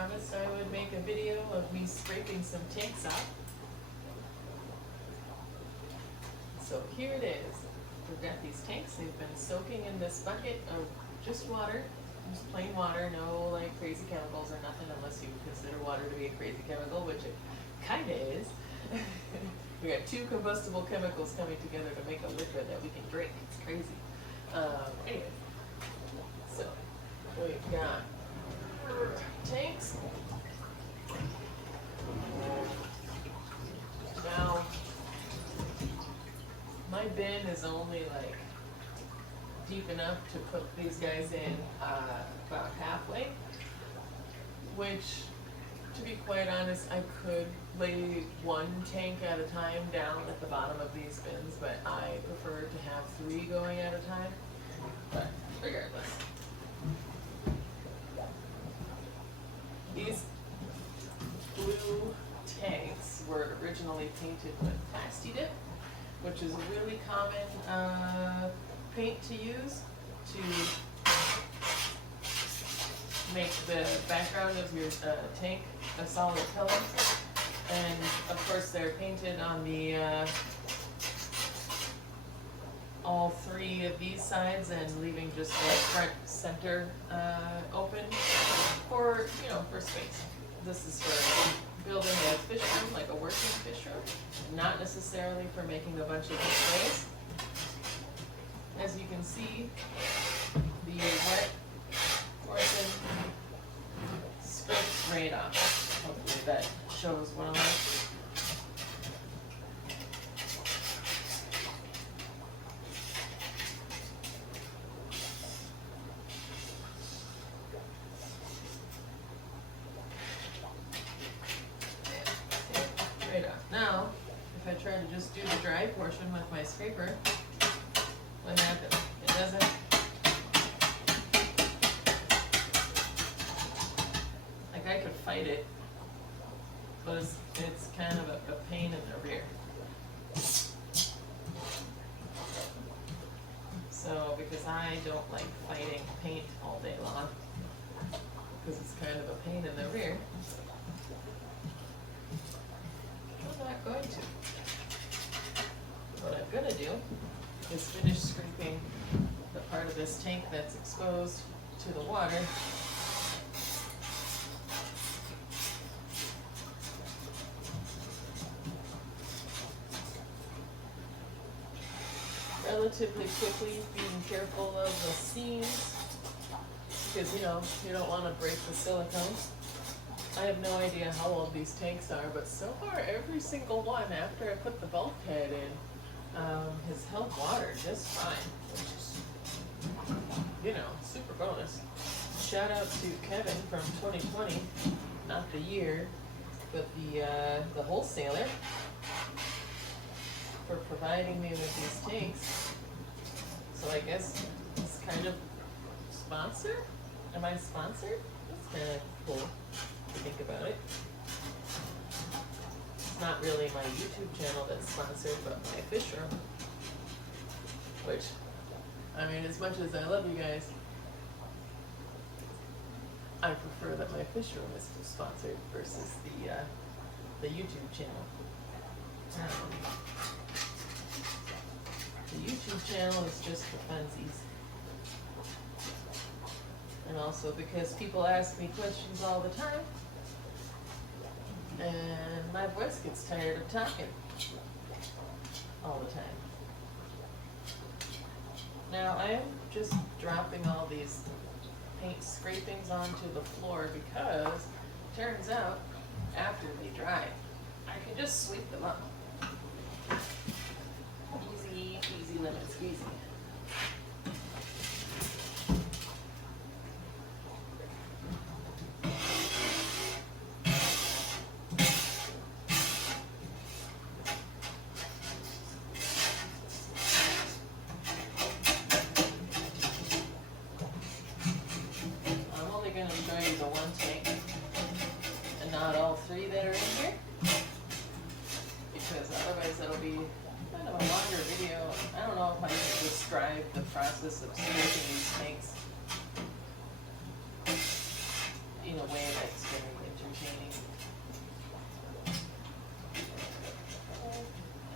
promised I would make a video of me scraping some tanks off. So here it is. We've got these tanks. They've been soaking in this bucket of just water, just plain water, no like crazy chemicals or nothing, unless you consider water to be a crazy chemical, which it kinda is. We got two combustible chemicals coming together to make a liquid that we can drink. It's crazy. Anyway, so we've got tanks. Now, my bin is only like deep enough to put these guys in about halfway, which, to be quite honest, I could lay one tank at a time down at the bottom of these bins, but I prefer to have 3 going at a time. But regardless, these blue tanks were originally painted with Plasti Dip, which is a really common paint to use to make the background of your tank a solid color. And of course they're painted on the all 3 of these sides and leaving just the front center open for, for space. This is for building a fish room, like a working fish room, not necessarily for making a bunch of displays. As you can see, the wet portion scrapes right off. Hopefully that shows what I'm like. Right off. Now, if I try to just do the dry portion with my scraper, what happens? It doesn't. Like I could fight it, but it's kind of a pain in the rear. So, because I don't like fighting paint all day long, because it's kind of a pain in the rear, I'm not going to. What I'm gonna do is finish scraping the part of this tank that's exposed to the water. Relatively quickly, being careful of the seams, because you don't want to break the silicone. I have no idea how old these tanks are, but so far every single one after I put the bulkhead in has held water just fine, which is, super bonus. Shout out to Kevin from 2020, not the year, but the wholesaler, for providing me with these tanks. So I guess it's kind of sponsor? Am I sponsored? That's kind of cool to think about it. It's not really my YouTube channel that's sponsored, but my fish room. Which, as much as I love you guys, I prefer that my fish room is sponsored versus the YouTube channel. The YouTube channel is just for funsies. And also because people ask me questions all the time, and my voice gets tired of talking all the time. Now I am just dropping all these paint scrapings onto the floor because it turns out after they dry, I can just sweep them up. Easy lemon squeezy. I'm only going to show you the one tank and not all 3 that are in here, because otherwise it'll be kind of a longer video. I don't know if I can describe the process of scraping these tanks. in a way that's very entertaining.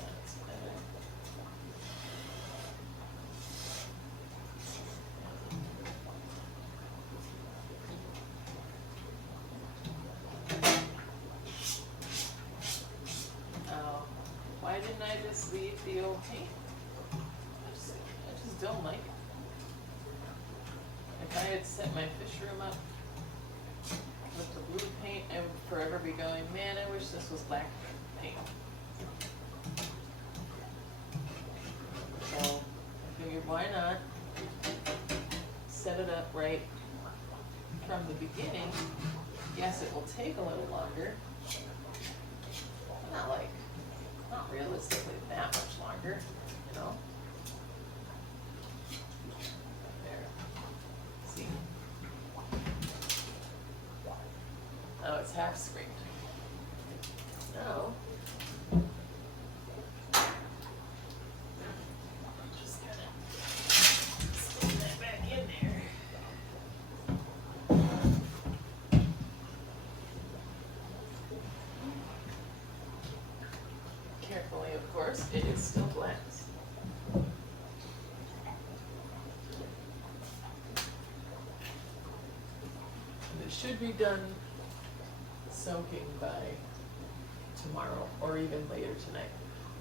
That's better. Oh, why didn't I just leave the old paint? I just don't like it. If I had set my fish room up with the blue paint, I would forever be going, man, I wish this was black paint. So I figured, why not set it up right from the beginning? Yes, it will take a little longer. Not realistically that much longer, you know? There. See? Oh, it's half scraped. Now, just gonna stick that back in there. Carefully, of course, it is still glass. And it should be done soaking by tomorrow or even later tonight.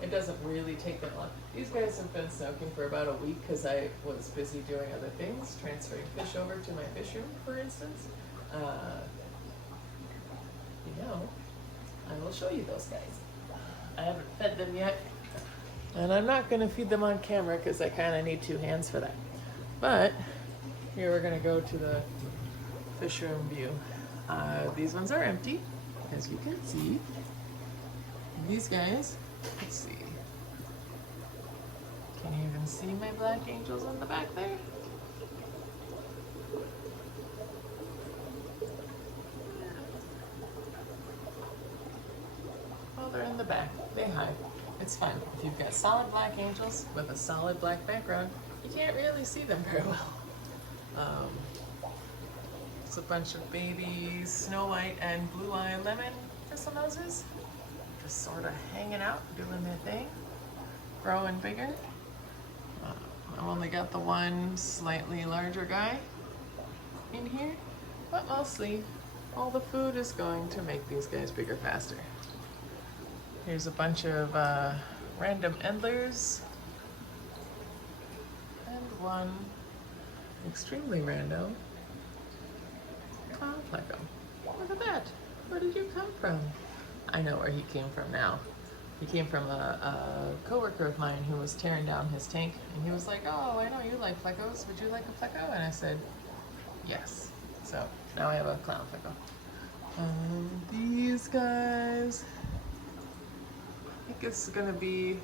It doesn't really take that long. These guys have been soaking for about a week because I was busy doing other things, transferring fish over to my fish room, for instance. I will show you those guys. I haven't fed them yet, and I'm not going to feed them on camera because I kind of need two hands for that. But here we're going to go to the fish room view. These ones are empty, as you can see. These guys, let's see. Can you even see my black angels in the back there? Oh, they're in the back. They hide. It's fine. If you've got solid black angels with a solid black background, you can't really see them very well. It's a bunch of baby Snow White and Blue Eye Lemon thistlenoses, just sort of hanging out, doing their thing, growing bigger. I've only got the one slightly larger guy in here, but mostly all the food is going to make these guys bigger faster. Here's a bunch of random endlers and one extremely random clownfleco. Look at that. Where did you come from? I know where he came from now. He came from a coworker of mine who was tearing down his tank, and he was like, oh, I know you like flecos. Would you like a fleco? And I said, yes. So now I have a clownfleco. These guys, I think it's gonna be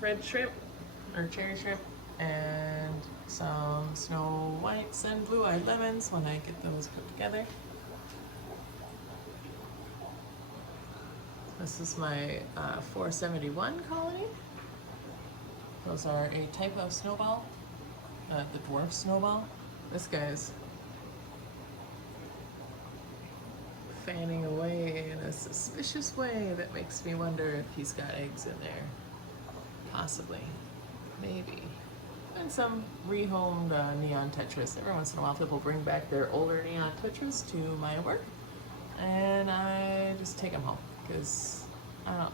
red shrimp or cherry shrimp and some Snow Whites and Blue Eyed Lemons when I get those put together. This is my 471 colony. Those are a type of snowball, the dwarf snowball. This guy's fanning away in a suspicious way that makes me wonder if he's got eggs in there. Possibly. Maybe. And some rehomed neon tetras. Every once in a while people bring back their older neon tetras to my work, and I just take them home because I don't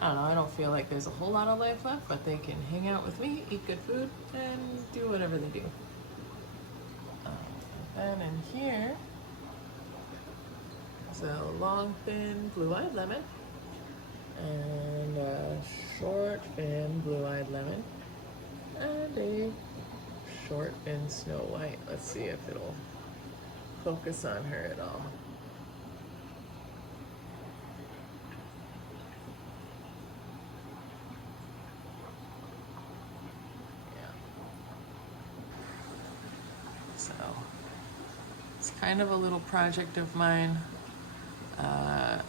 know, I don't feel like there's a whole lot of life left, but they can hang out with me, eat good food, and do whatever they do. And in here is a long fin blue-eyed lemon and a short fin blue-eyed lemon and a short fin Snow White. Let's see if it'll focus on her at all. So it's kind of a little project of mine.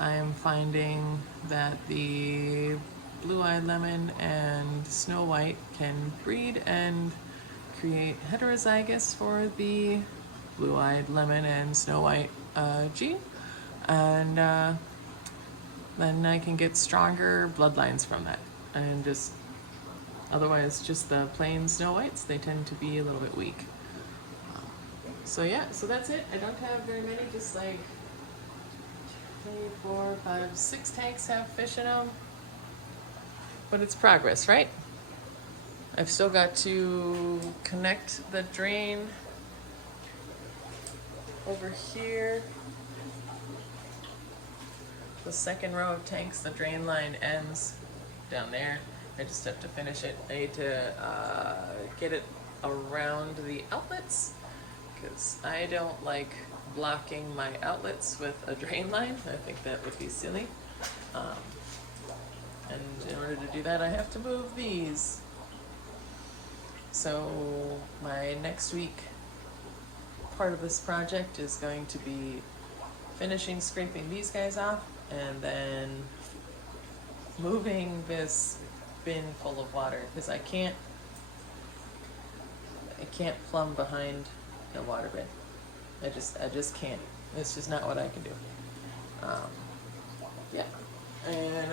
I am finding that the blue-eyed lemon and Snow White can breed and create heterozygous for the blue-eyed lemon and snow white gene, and then I can get stronger bloodlines from that. And just otherwise, just the plain snow whites, they tend to be a little bit weak. So yeah, so that's it. I don't have very many, just like 3, 4, 5, 6 tanks have fish in them. But it's progress, right? I've still got to connect the drain over here. The second row of tanks, the drain line ends down there. I just have to finish it. I need to get it around the outlets, because I don't like blocking my outlets with a drain line. I think that would be silly. And in order to do that, I have to move these. So my next week part of this project is going to be finishing scraping these guys off and then moving this bin full of water, because I can't plumb behind a water bin. I just can't. It's just not what I can do. Yeah. And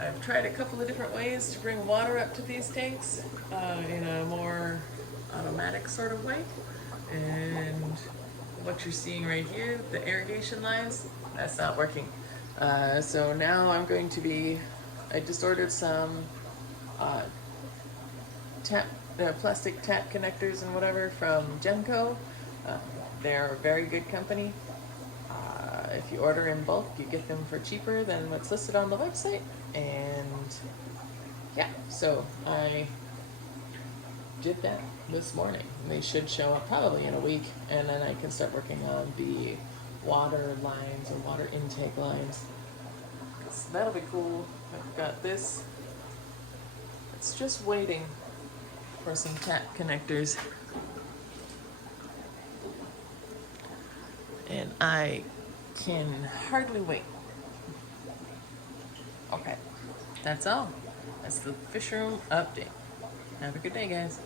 I've tried a couple of different ways to bring water up to these tanks in a more automatic sort of way. And what you're seeing right here, the irrigation lines, that's not working. So now I'm going to be, I just ordered some plastic tap connectors and whatever from Gemco. They're a very good company. If you order in bulk, you get them for cheaper than what's listed on the website. And yeah, so I did that this morning. They should show up probably in a week, and then I can start working on the water lines or water intake lines. So that'll be cool. I've got this. It's just waiting for some tap connectors. And I can hardly wait. Okay, that's all. That's the fish room update. Have a good day, guys.